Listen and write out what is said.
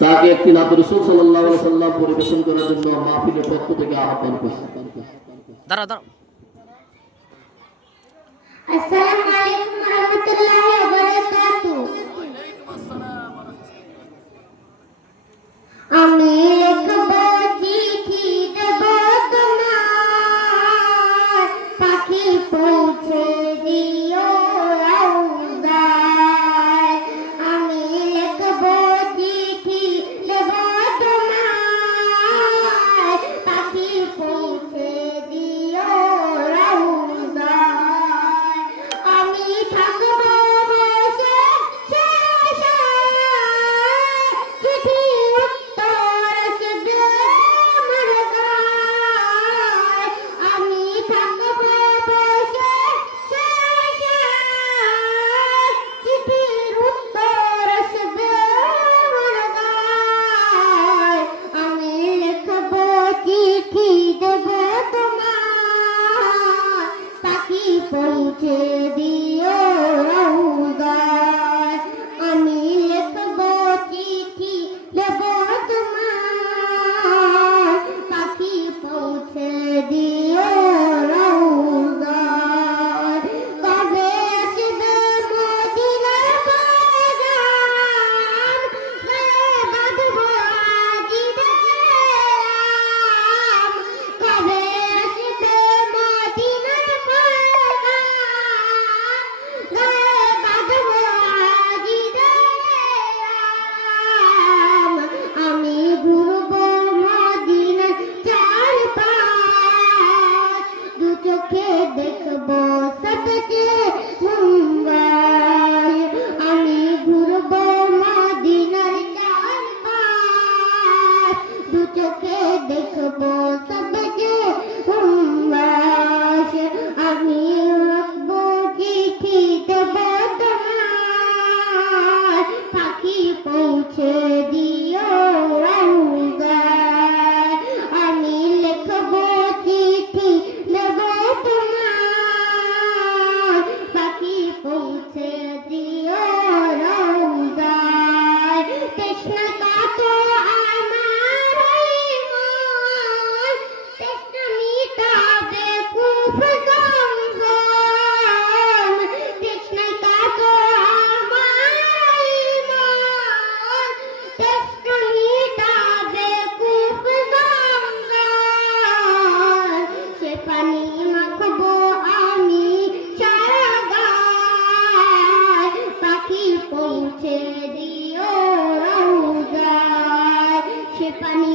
তাকে একটি নাত রাসূল সাল্লাল্লাহু আলাইহি ওয়াসাল্লাম পরিবেশন করার জন্য মাহফিলের পক্ষ থেকে আহ্বান করছে। দাঁড়া দাঁড়া। আসসালামু আলাইকুম ওয়া রাহমাতুল্লাহি ওয়া বারাকাতুহু। আমি লিখব চিঠি দেব তোমার, পাখি পৌঁছে দিও রওজায়। আমি লিখব চিঠি দেব তোমার, পাখি পৌঁছে দিও রওজায়। আমি থাকব বসে শেষে, চিঠি উত্তর আসবে আমার গায়। আমি থাকব বসে শেষে, চিঠির উত্তর আসবে আমার গায়। আমি লিখব চিঠি দেব তোমার, পাখি পৌঁছে দিও রওজায়। আমি লিখব চিঠি দেব তোমার, পাখি পৌঁছে দিও রওজায়। কবে আসবে মদিনার পয়গাম, গায়ে বাঁধব আজিরাম। কবে আসবে মদিনার পয়গাম, গায়ে বাঁধব আজিরাম। আমি ঘুরব মদিনার চারপাশ, দু চোখে দেখব সবচেয়ে মুম্বাই। আমি ঘুরব মদিনার চারপাশ, দু চোখে দেখব সবচেয়ে মুম্বাই। আমি রাখব চিঠি দেব তোমার, পাখি পৌঁছে দিও রওজায়। আমি লিখব চিঠি দেব তোমার, পাখি পৌঁছে দিও রওজায়। তৃষ্ণা কাতর আমার এই মন, তৃষ্ণা মিটাবে কূপ জমজম। তৃষ্ণা কাতর আমার এই মন, তৃষ্ণা মিটাবে কূপ জমজম। সে পানি মাখবো আমি সারা গায়, পাখি পৌঁছে দিও রওজায়। সে পানি